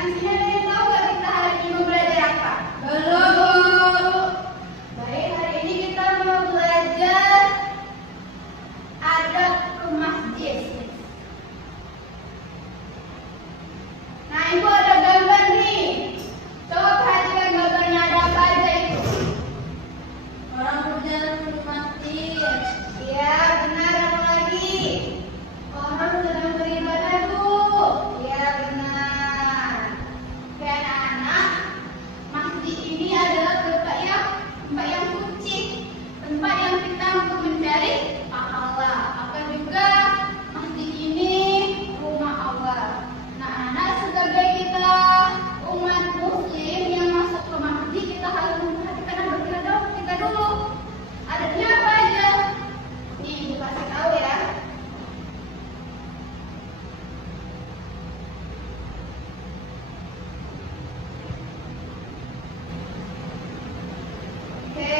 Di sini ada yang tahu nggak kita hari ini mau belajar apa? Belum. Baik, hari ini kita mau belajar adab ke masjid. Nah, ibu ada gambar nih. Coba perhatikan gambarnya, ada apa aja itu? Orang berjalan ke masjid. Iya, benar. Apa lagi? Orang sedang beribadah, Bu. Iya, benar. Oke, anak-anak, masjid ini adalah tempat yang suci, tempat yang kita untuk mencari pahala. Akan juga masjid ini rumah Allah. Nah, anak, sebagai kita umat muslim yang masuk ke masjid, kita harus memperhatikan adab kita dulu. Adabnya apa aja? Nih, ibu kasih tahu ya. Oke.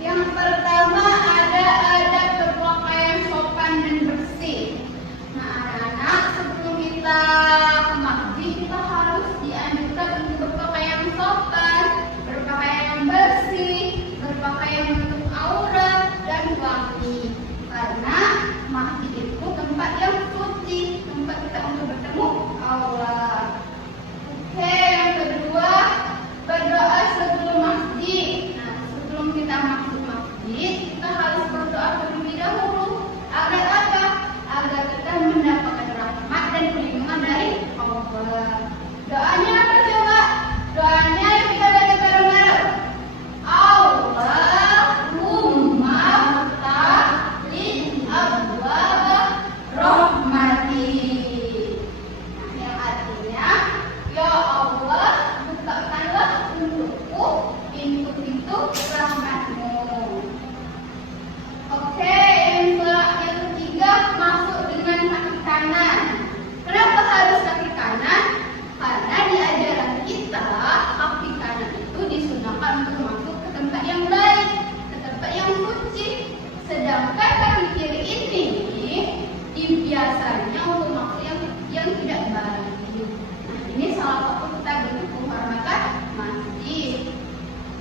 Yang pertama ada adab berpakaian sopan dan bersih. Nah, anak-anak, sebelum kita ke masjid, kita harus dianjurkan untuk berpakaian sopan, berpakaian yang bersih, berpakaian menutup aurat dan wangi. Karena masjid itu tempat yang suci, tempat kita untuk bertemu Allah. Oke, yang kedua, berdoa sebelum masjid. Nah, sebelum kita masuk masjid, kita harus berdoa terlebih dahulu. Agar apa? Agar kita mendapatkan rahmat dan perlindungan dari Allah. Doanya apa coba? Doanya kita baca bareng-bareng. Allahumma ftahli abwaaba rahmati. Nah, yang artinya, ya Allah, bukakanlah untukku pintu-pintu rahmat-Mu. Oke, yang ketiga, masuk dengan kaki kanan. Kenapa harus kaki kanan? Karena di ajaran kita, kaki kanan itu disunahkan untuk masuk ke tempat yang baik, ke tempat yang suci. Sedangkan kaki kiri ini biasanya untuk masuk yang tidak baik. Nah, ini salah satu kita bentuk penghormatan masjid.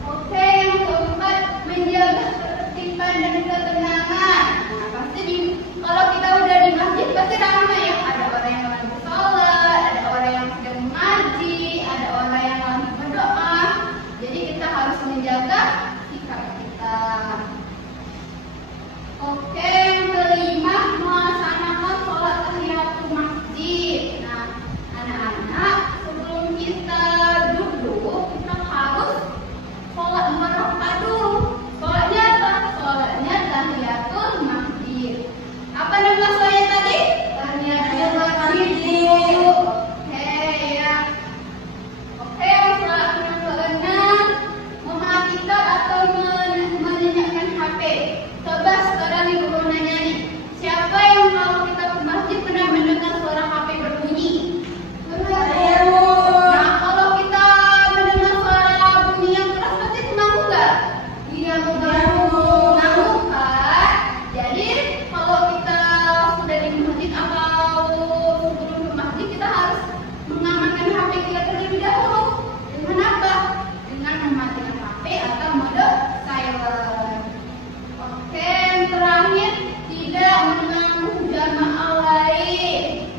Oke, yang keempat, menjaga ketertiban dan ketenangan. Nah, pasti kalau kita udah di masjid pasti ramai ya. Ada orang yang lagi sholat, ada orang yang sedang mengaji, ada orang yang lagi berdoa. Jadi kita harus menjaga sikap kita. Oke, yang kelima, melaksanakan sholat tahiyatul masjid. Nah, anak-anak, sebelum kita duduk, kita harus sholat 4 rakaat dulu. Sholatnya apa? Sholatnya tahiyatul masjid. Apa nama sholatnya tadi? Tahiyatul masjid. Oke ya. Oke, sholat yang keenam, mematikan atau menyenyapkan HP. Coba sekarang ibu mau nanya nih, siapa yang kalau kita ke masjid pernah mendengar suara HP berbunyi? Nah, kalau kita mendengar suara bunyi yang keras pasti mengganggu nggak? Iya, mengganggu kan? Jadi kalau kita sudah di masjid atau sebelum ke masjid, kita harus mengamankan HP kita terlebih dahulu. Dengan apa? Dengan mematikan HP atau mode silent. Oke, yang terakhir, tidak mengganggu jamaah lain.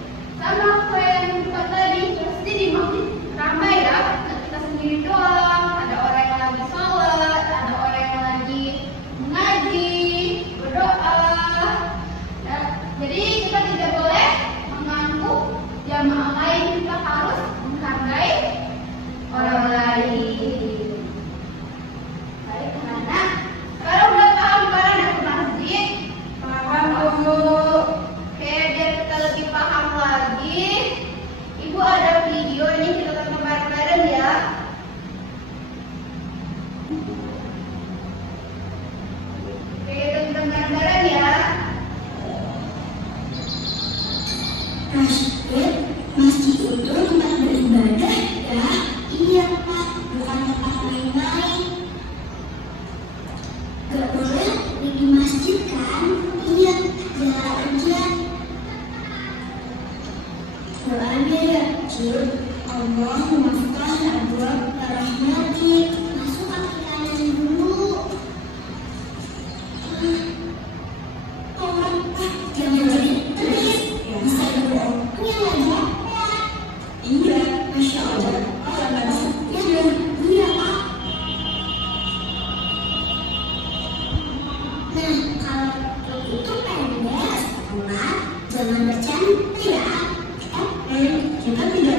Sama kayak yang kita tadi, pasti di masjid ramai ya. Nah, kita sendiri doang, ada orang yang lagi sholat, ada orang yang lagi mengaji, berdoa. Nah, jadi kita tidak boleh mengganggu jamaah lain. Kita harus menghargai orang lain. Baik, anak-anak, sekarang udah paham kan ada ke masjid? Paham, Bu. Oke, biar kita lebih paham lagi, Ibu ada video ini, kita tonton bareng-bareng ya. Oke, tonton bareng-bareng ya. Masjid itu tempat beribadah ya? Iya Pak, bukan tempat main-main. Gak boleh di masjid kan? Iya, jalan aja. kecil. Allah maafkan abwab rahmati. Masuk kaki kanan dulu. Jangan jadi teris. Bisa doanya lagi ya. Iya, Masya Allah. Jangan masuknya iya Pak. Nah, kalau itu pendek, Omar, jangan bercanda ya. Kita tidak